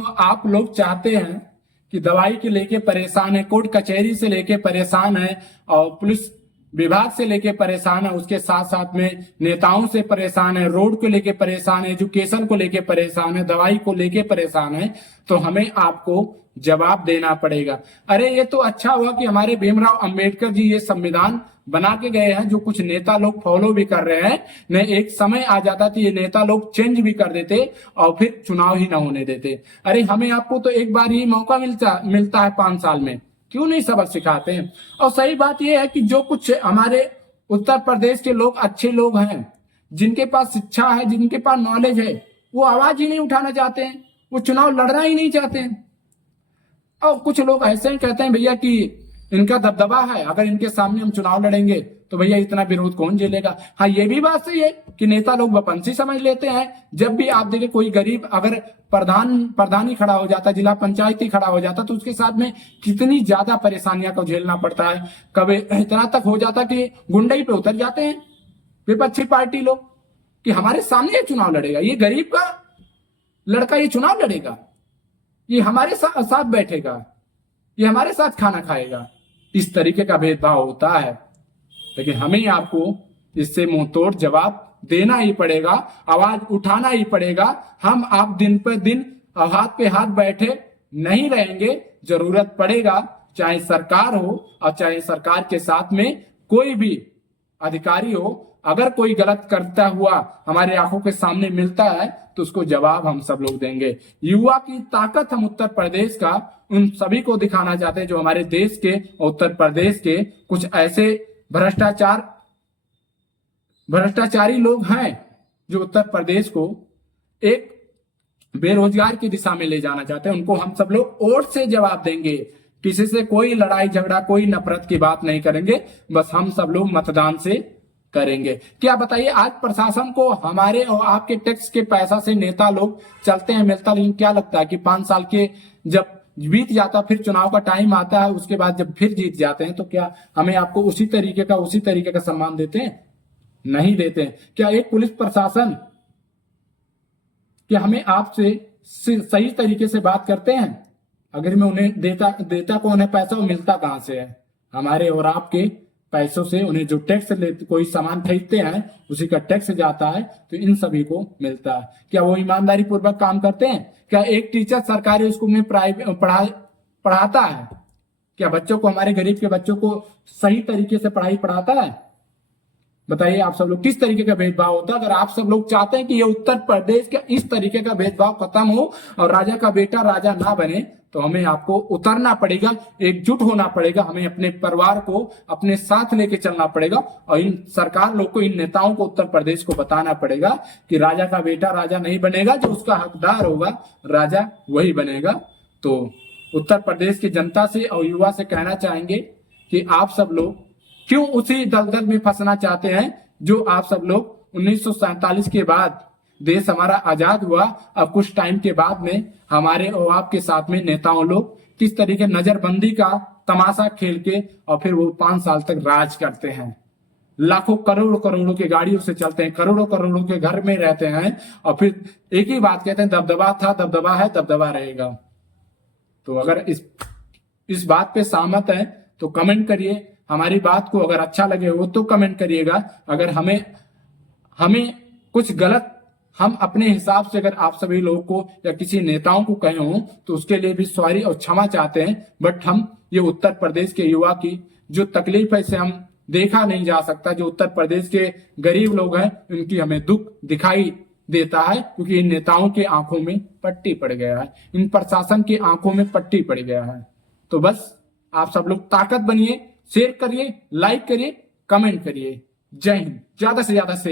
आप लोग चाहते हैं कि दवाई के लेके परेशान है, कोर्ट कचहरी से लेके परेशान है, और पुलिस विभाग से लेके परेशान है, उसके साथ साथ में नेताओं से परेशान है, रोड को लेके परेशान है, एजुकेशन को लेके परेशान है, दवाई को लेके परेशान है, तो हमें आपको जवाब देना पड़ेगा। अरे ये तो अच्छा हुआ कि हमारे भीमराव अंबेडकर जी ये संविधान बना के गए हैं, जो कुछ नेता लोग फॉलो भी कर रहे हैं। न एक समय आ जाता तो ये नेता लोग चेंज भी कर देते और फिर चुनाव ही ना होने देते। अरे हमें आपको तो एक बार ही मौका मिलता है 5 साल में, क्यों नहीं सबक सिखाते हैं। और सही बात यह है कि जो कुछ हमारे उत्तर प्रदेश के लोग अच्छे लोग हैं, जिनके पास शिक्षा है, जिनके पास नॉलेज है, वो आवाज ही नहीं उठाना चाहते हैं, वो चुनाव लड़ना ही नहीं चाहते हैं। और कुछ लोग ऐसे ही कहते हैं भैया कि इनका दबदबा है, अगर इनके सामने हम चुनाव लड़ेंगे तो भैया इतना विरोध कौन झेलेगा। हाँ, ये भी बात सही है कि नेता लोग वपंसी समझ लेते हैं। जब भी आप देखें कोई गरीब अगर प्रधान ही खड़ा हो जाता, जिला पंचायत ही खड़ा हो जाता, तो उसके साथ में कितनी ज्यादा परेशानियां को झेलना पड़ता है। कभी इतना तक हो जाता कि गुंडई पे उतर जाते हैं विपक्षी पार्टी लोग कि हमारे सामने ये चुनाव लड़ेगा, ये गरीब का लड़का ये चुनाव लड़ेगा, ये हमारे साथ बैठेगा, ये हमारे साथ खाना खाएगा। इस तरीके का भेदभाव होता है। लेकिन हमें आपको इससे मुंहतोड़ जवाब देना ही पड़ेगा, आवाज उठाना ही पड़ेगा। हम आप दिन पर दिन हाथ पे हाथ बैठे नहीं रहेंगे। जरूरत पड़ेगा, चाहे सरकार हो और चाहे सरकार के साथ में कोई भी अधिकारी हो, अगर कोई गलत करता हुआ हमारे आंखों के सामने मिलता है तो उसको जवाब हम सब लोग देंगे। युवा की ताकत हम उत्तर प्रदेश का उन सभी को दिखाना चाहते हैं जो हमारे देश के उत्तर प्रदेश के कुछ ऐसे भ्रष्टाचारी लोग हैं जो उत्तर प्रदेश को एक बेरोजगार की दिशा में ले जाना चाहते हैं। उनको हम सब लोग वोट से जवाब देंगे। किसी से कोई लड़ाई झगड़ा, कोई नफरत की बात नहीं करेंगे, बस हम सब लोग मतदान से करेंगे। क्या बताइए, आज प्रशासन को हमारे और आपके टैक्स के पैसा से नेता लोग चलते हैं मिलता, लेकिन क्या लगता है कि 5 साल के जब बीत जाता, फिर चुनाव का टाइम आता है, उसके बाद जब फिर जीत जाते हैं तो क्या हमें आपको उसी तरीके का सम्मान देते हैं? नहीं देते हैं। क्या एक पुलिस प्रशासन क्या हमें आपसे सही तरीके से बात करते हैं? अगर मैं उन्हें देता कौन है पैसा, वो मिलता कहां से है? हमारे और आपके पैसों से। उन्हें जो टैक्स कोई सामान खरीदते हैं उसी का टैक्स जाता है, तो इन सभी को मिलता है। क्या वो ईमानदारी पूर्वक काम करते हैं? क्या एक टीचर सरकारी स्कूल में पढ़ाता है? क्या बच्चों को, हमारे गरीब के बच्चों को सही तरीके से पढ़ाता है? बताइए आप सब लोग, किस तरीके का भेदभाव होता है? अगर आप सब लोग चाहते हैं कि ये उत्तर प्रदेश का इस तरीके का भेदभाव खत्म हो और राजा का बेटा राजा ना बने, तो हमें आपको उतरना पड़ेगा, एकजुट होना पड़ेगा। हमें अपने परिवार को अपने साथ लेके चलना पड़ेगा और इन सरकार लोग को, इन नेताओं को उत्तर प्रदेश को बताना पड़ेगा कि राजा का बेटा राजा नहीं बनेगा, जो उसका हकदार होगा राजा वही बनेगा। तो उत्तर प्रदेश की जनता से और युवा से कहना चाहेंगे कि आप सब लोग क्यों उसी दलदल में फंसना चाहते हैं जो आप सब लोग 1947 के बाद देश हमारा आजाद हुआ, अब कुछ टाइम के बाद में हमारे और आपके साथ में नेताओं लोग किस तरीके नजरबंदी का तमाशा खेल के और फिर वो 5 साल तक राज करते हैं। लाखों करोड़ों की गाड़ियों से चलते हैं, करोड़ों के घर में रहते हैं और फिर एक ही बात कहते हैं, दबदबा था, दबदबा है, दबदबा रहेगा। तो अगर इस बात पे सहमत है तो कमेंट करिए। हमारी बात को अगर अच्छा लगे हो तो कमेंट करिएगा। अगर हमें कुछ गलत, हम अपने हिसाब से अगर आप सभी लोगों को या किसी नेताओं को कहे हों तो उसके लिए भी सॉरी और क्षमा चाहते हैं। बट हम ये उत्तर प्रदेश के युवा की जो तकलीफ है इसे हम देखा नहीं जा सकता। जो उत्तर प्रदेश के गरीब लोग हैं उनकी हमें दुख दिखाई देता है, क्योंकि इन नेताओं के आंखों में पट्टी पड़ गया है, इन प्रशासन की आंखों में पट्टी पड़ गया है। तो बस आप सब लोग ताकत बनिए, शेयर करिए, लाइक करिए, कमेंट करिए। जय हिंद। ज्यादा से ज्यादा शेयर